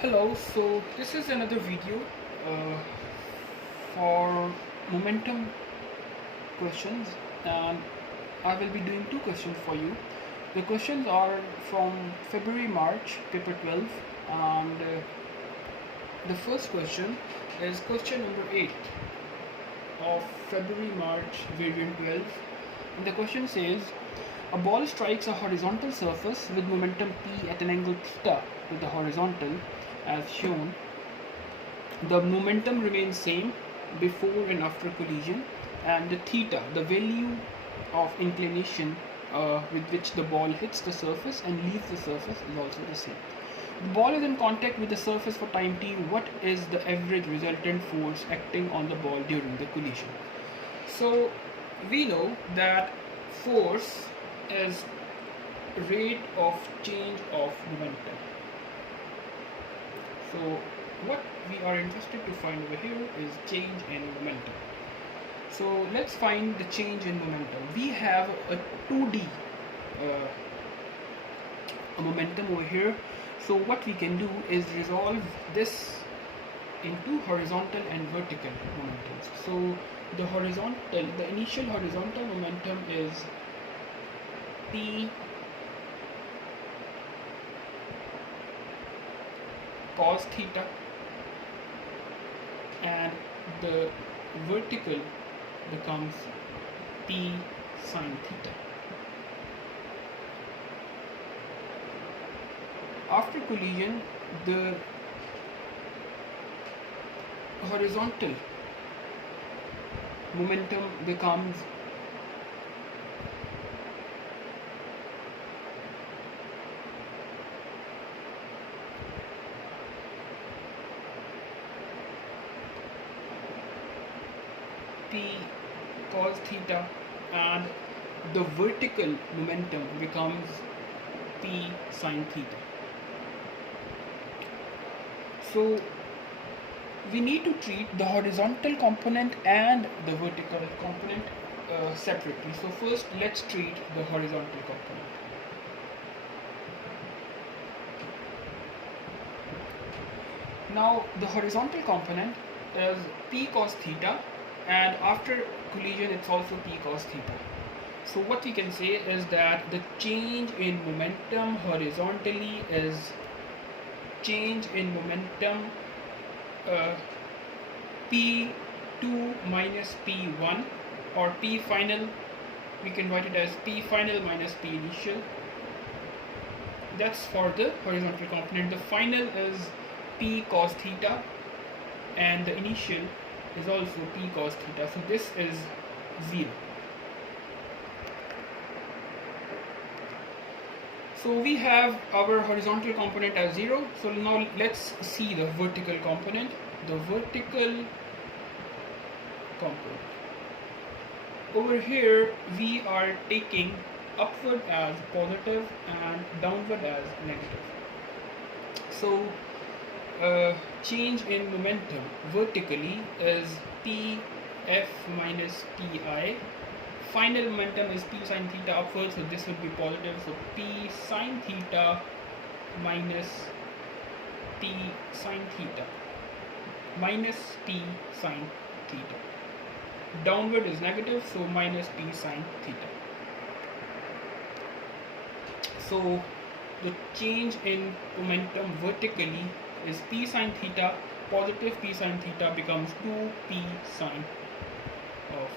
Hello, so this is another video uh, for momentum questions, and I will be doing two questions for you. The questions are from February March paper 12, and the first question is question number 8 of February March variant 12, and the question says a ball strikes a horizontal surface with momentum p at an angle theta to the horizontal as shown. The momentum remains same before and after collision, and the theta, the value of inclination with which the ball hits the surface and leaves the surface, is also the same. The ball is in contact with the surface for time t. What is the average resultant force acting on the ball during the collision? So we know that force is rate of change of momentum. So what we are interested to find over here is change in momentum. So let's find the change in momentum. We have a 2D momentum over here. So what we can do is resolve this into horizontal and vertical momentums. So the initial horizontal momentum is P cos theta, and the vertical becomes P sin theta. After collision, the horizontal momentum becomes P cos theta, and the vertical momentum becomes P sin theta. So we need to treat the horizontal component and the vertical component separately. So first let's treat the horizontal component. Now the horizontal component is P cos theta, and after collision it's also P cos theta. So what we can say is that the change in momentum horizontally is change in momentum P2 minus P1, or P final, we can write it as P final minus P initial. That's for the horizontal component. The final is P cos theta, and the initial is also P cos theta. So this is 0. So we have our horizontal component as 0. So now let's see the vertical component. The vertical component. Over here we are taking upward as positive and downward as negative. So change in momentum vertically is Pf minus Pi. Final momentum is P sin theta upwards, so this would be positive. So P sin theta minus P sin theta minus P sin theta. Downward is negative, so minus P sin theta. So the change in momentum vertically is P sin theta. Positive P sin theta becomes 2P sin of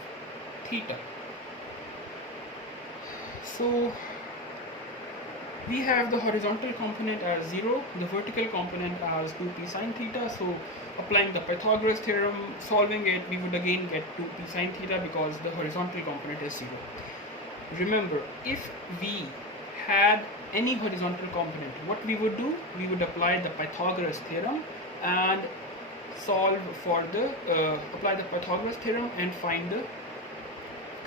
theta. So we have the horizontal component as 0, the vertical component as 2P sin theta. So applying the Pythagoras theorem, solving it, we would again get 2P sin theta because the horizontal component is 0. Remember, if we had any horizontal component, what we would do, we would apply the Pythagoras theorem and solve for the apply the Pythagoras theorem and find the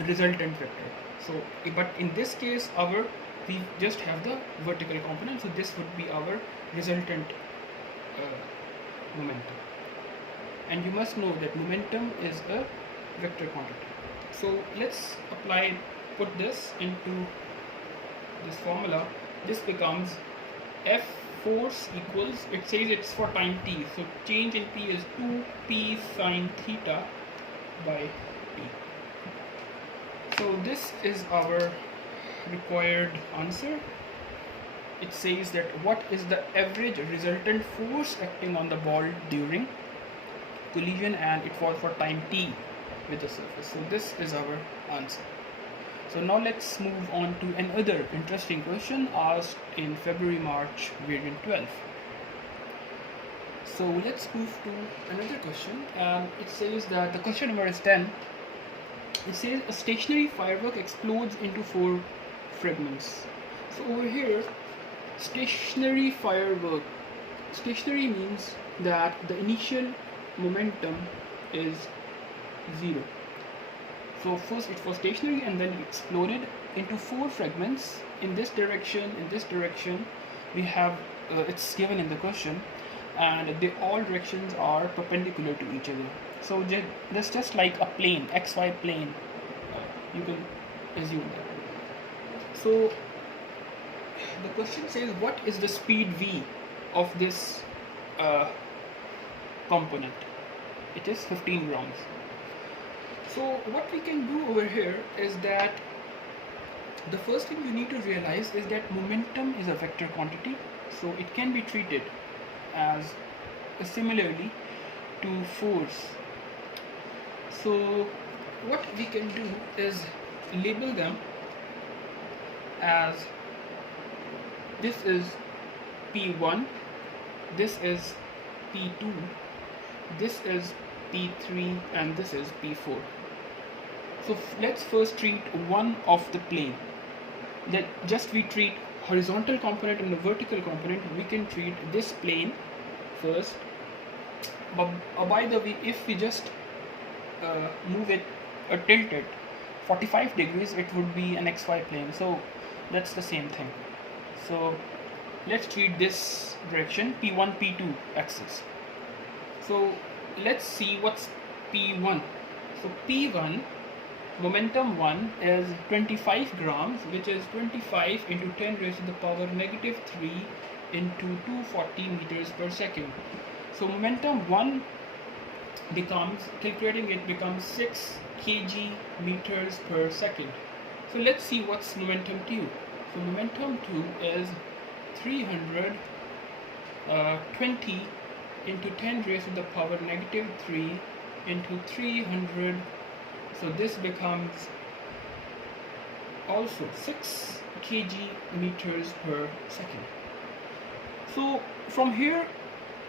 resultant vector. So but in this case we just have the vertical component, so this would be our resultant momentum. And you must know that momentum is a vector quantity. So let's put this into this formula. This becomes F force equals, it says it's for time t, so change in p is 2p sine theta by t. So this is our required answer. It says that what is the average resultant force acting on the ball during collision, and it was for time t with the surface. So this is our answer. So now let's move on to another interesting question asked in February-March variant 12. So let's move to another question, and it says that the question number is 10. It says a stationary firework explodes into 4 fragments. So over here, stationary firework. Stationary means that the initial momentum is 0. So first it was stationary and then it exploded into 4 fragments in this direction, we have it's given in the question, and all directions are perpendicular to each other. So that's just like a plane, xy plane, you can assume that. So the question says, what is the speed v of this component? It is 15 grams. So what we can do over here is that the first thing you need to realize is that momentum is a vector quantity, so it can be treated as similarly to force. So what we can do is label them as, this is P1, this is P2, this is P3, and this is P4. So let's first treat one of the plane. That just we treat horizontal component and the vertical component. We can treat this plane first. But by the way, if we just move it or tilt it 45 degrees, it would be an XY plane. So that's the same thing. So let's treat this direction P1, P2 axis. So let's see what's P1. So P1, momentum 1 is 25 grams, which is 25 into 10 raised to the power negative 3 into 240 meters per second. So momentum 1 becomes, calculating it becomes 6 kg meters per second. So let's see what's momentum 2. So momentum 2 is 320 into 10 raised to the power negative 3 into 300. So this becomes also 6 kg meters per second. So from here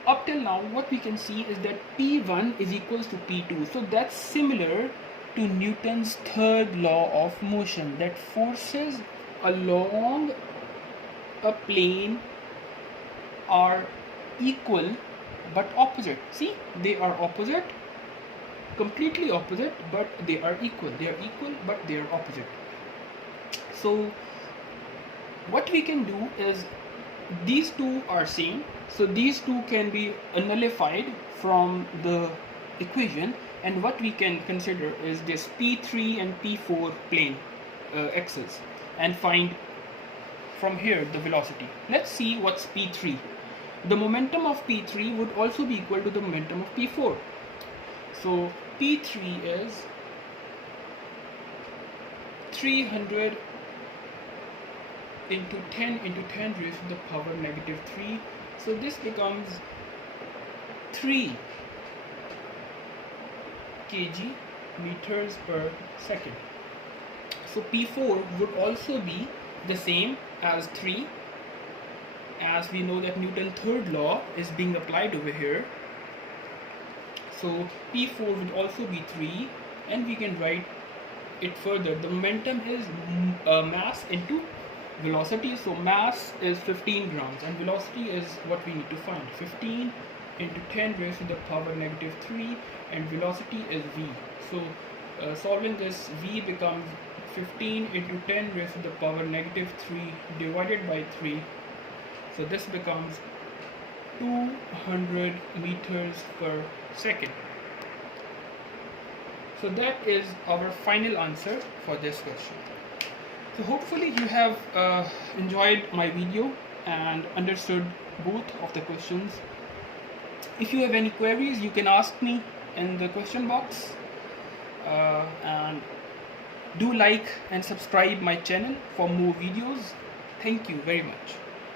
up till now, what we can see is that P1 is equals to P2. So that's similar to Newton's third law of motion, that forces along a plane are equal but opposite. See, they are opposite, completely opposite, but they are equal. They are equal but they are opposite. So what we can do is, these two are same, so these two can be nullified from the equation, and what we can consider is this P3 and P4 plane axis, and find from here the velocity. Let's see what's P3. The momentum of P3 would also be equal to the momentum of P4. So P3 is 300 into 10 raised to the power negative 3. So this becomes 3 kg meters per second. So P4 would also be the same as 3, as we know that Newton's third law is being applied over here. So P4 would also be 3, and we can write it further. The momentum is mass into velocity. So mass is 15 grams and velocity is what we need to find. 15 into 10 raised to the power negative 3, and velocity is v. So solving this, v becomes 15 into 10 raised to the power negative 3 divided by 3. So this becomes 200 meters per second. So that is our final answer for this question. So hopefully you have enjoyed my video. and understood both of the questions. If you have any queries, you can ask me in the question box, and do like and subscribe my channel for more videos. Thank you very much.